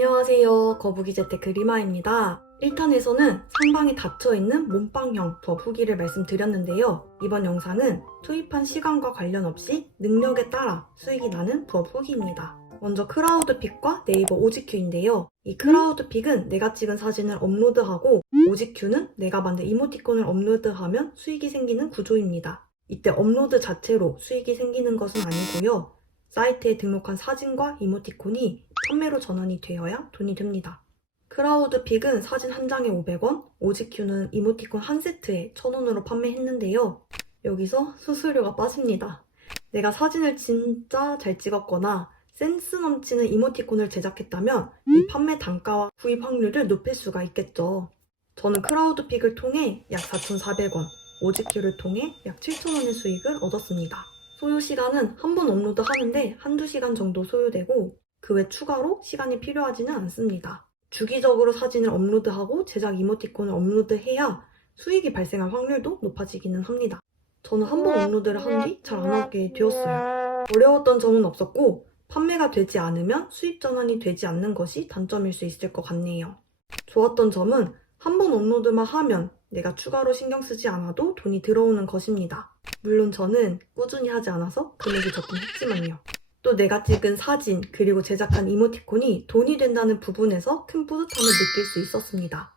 안녕하세요. 거북이 재테크 리마입니다. 1탄에서는 상방이 닫혀있는 몸빵형 부업 후기를 말씀드렸는데요. 이번 영상은 투입한 시간과 관련 없이 능력에 따라 수익이 나는 부업 후기입니다. 먼저 크라우드픽과 네이버 오지큐인데요. 이 크라우드픽은 내가 찍은 사진을 업로드하고 오지큐는 내가 만든 이모티콘을 업로드하면 수익이 생기는 구조입니다. 이때 업로드 자체로 수익이 생기는 것은 아니고요. 사이트에 등록한 사진과 이모티콘이 판매로 전환이 되어야 돈이 됩니다. 크라우드 픽은 사진 한 장에 500원, 오지큐는 이모티콘 한 세트에 1000원으로 판매했는데요. 여기서 수수료가 빠집니다. 내가 사진을 진짜 잘 찍었거나 센스 넘치는 이모티콘을 제작했다면 이 판매 단가와 구입 확률을 높일 수가 있겠죠. 저는 크라우드 픽을 통해 약 4,400원, 오지큐를 통해 약 7,000원의 수익을 얻었습니다. 소요 시간은 한 번 업로드 하는데 한두 시간 정도 소요되고 그 외 추가로 시간이 필요하지는 않습니다. 주기적으로 사진을 업로드하고 제작 이모티콘을 업로드해야 수익이 발생할 확률도 높아지기는 합니다. 저는 한 번 업로드를 한 뒤 잘 안 하게 되었어요. 어려웠던 점은 없었고 판매가 되지 않으면 수익 전환이 되지 않는 것이 단점일 수 있을 것 같네요. 좋았던 점은 한 번 업로드만 하면 내가 추가로 신경 쓰지 않아도 돈이 들어오는 것입니다. 물론 저는 꾸준히 하지 않아서 금액이 적긴 했지만요. 또 내가 찍은 사진 그리고 제작한 이모티콘이 돈이 된다는 부분에서 큰 뿌듯함을 느낄 수 있었습니다.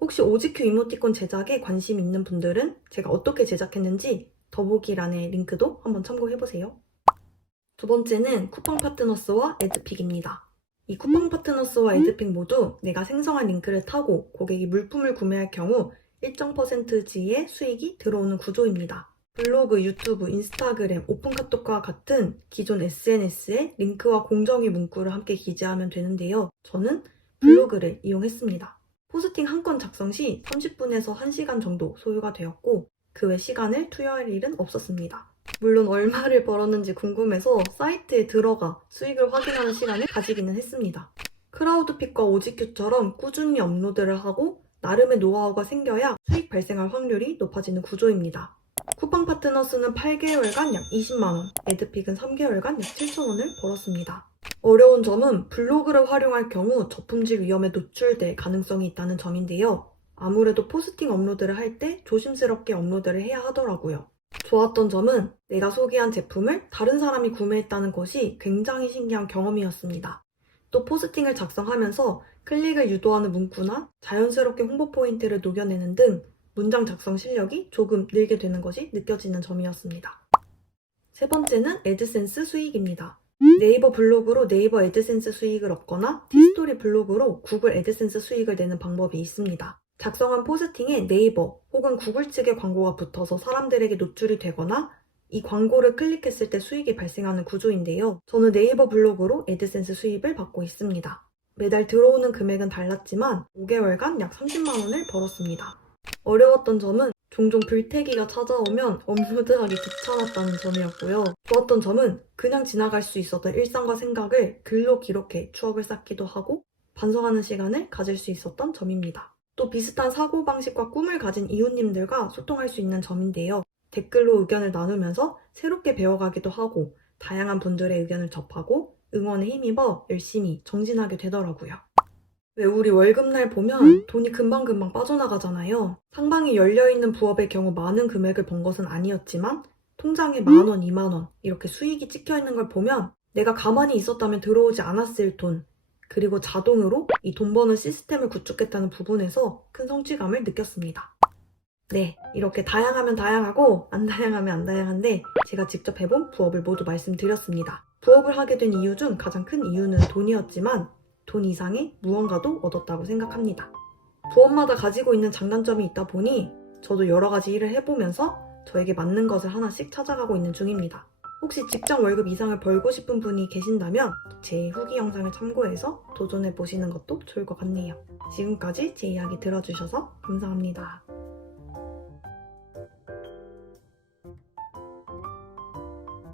혹시 오지큐 이모티콘 제작에 관심 있는 분들은 제가 어떻게 제작했는지 더보기란의 링크도 한번 참고해보세요. 두 번째는 쿠팡 파트너스와 에드픽입니다. 이 쿠팡 파트너스와 에드픽 모두 내가 생성한 링크를 타고 고객이 물품을 구매할 경우 일정 퍼센트지의 수익이 들어오는 구조입니다. 블로그, 유튜브, 인스타그램, 오픈카톡과 같은 기존 SNS에 링크와 공정위 문구를 함께 기재하면 되는데요. 저는 블로그를 이용했습니다. 포스팅 한 건 작성 시 30분에서 1시간 정도 소요가 되었고 그 외 시간을 투여할 일은 없었습니다. 물론 얼마를 벌었는지 궁금해서 사이트에 들어가 수익을 확인하는 시간을 가지기는 했습니다. 크라우드픽과 오지큐처럼 꾸준히 업로드를 하고 나름의 노하우가 생겨야 수익 발생할 확률이 높아지는 구조입니다. 쿠팡 파트너스는 8개월간 약 20만원, 에드픽은 3개월간 약 7천원을 벌었습니다. 어려운 점은 블로그를 활용할 경우 저품질 위험에 노출될 가능성이 있다는 점인데요. 아무래도 포스팅 업로드를 할 때 조심스럽게 업로드를 해야 하더라고요. 좋았던 점은 내가 소개한 제품을 다른 사람이 구매했다는 것이 굉장히 신기한 경험이었습니다. 또 포스팅을 작성하면서 클릭을 유도하는 문구나 자연스럽게 홍보 포인트를 녹여내는 등 문장 작성 실력이 조금 늘게 되는 것이 느껴지는 점이었습니다. 세 번째는 애드센스 수익입니다. 네이버 블로그로 네이버 애드센스 수익을 얻거나 티스토리 블로그로 구글 애드센스 수익을 내는 방법이 있습니다. 작성한 포스팅에 네이버 혹은 구글 측의 광고가 붙어서 사람들에게 노출이 되거나 이 광고를 클릭했을 때 수익이 발생하는 구조인데요. 저는 네이버 블로그로 애드센스 수입을 받고 있습니다. 매달 들어오는 금액은 달랐지만 5개월간 약 30만 원을 벌었습니다. 어려웠던 점은 종종 불태기가 찾아오면 업로드하기 귀찮았다는 점이었고요. 좋았던 점은 그냥 지나갈 수 있었던 일상과 생각을 글로 기록해 추억을 쌓기도 하고 반성하는 시간을 가질 수 있었던 점입니다. 또 비슷한 사고방식과 꿈을 가진 이웃님들과 소통할 수 있는 점인데요. 댓글로 의견을 나누면서 새롭게 배워가기도 하고 다양한 분들의 의견을 접하고 응원에 힘입어 열심히 정진하게 되더라고요. 왜 우리 월급날 보면 돈이 금방금방 빠져나가잖아요. 상방이 열려있는 부업의 경우 많은 금액을 번 것은 아니었지만 통장에 만 원, 이만 원 이렇게 수익이 찍혀있는 걸 보면 내가 가만히 있었다면 들어오지 않았을 돈 그리고 자동으로 이 돈 버는 시스템을 구축했다는 부분에서 큰 성취감을 느꼈습니다. 네, 이렇게 다양하면 다양하고 안 다양하면 안 다양한데 제가 직접 해본 부업을 모두 말씀드렸습니다. 부업을 하게 된 이유 중 가장 큰 이유는 돈이었지만 돈 이상의 무언가도 얻었다고 생각합니다. 부업마다 가지고 있는 장단점이 있다 보니 저도 여러 가지 일을 해보면서 저에게 맞는 것을 하나씩 찾아가고 있는 중입니다. 혹시 직장 월급 이상을 벌고 싶은 분이 계신다면 제 후기 영상을 참고해서 도전해 보시는 것도 좋을 것 같네요. 지금까지 제 이야기 들어주셔서 감사합니다.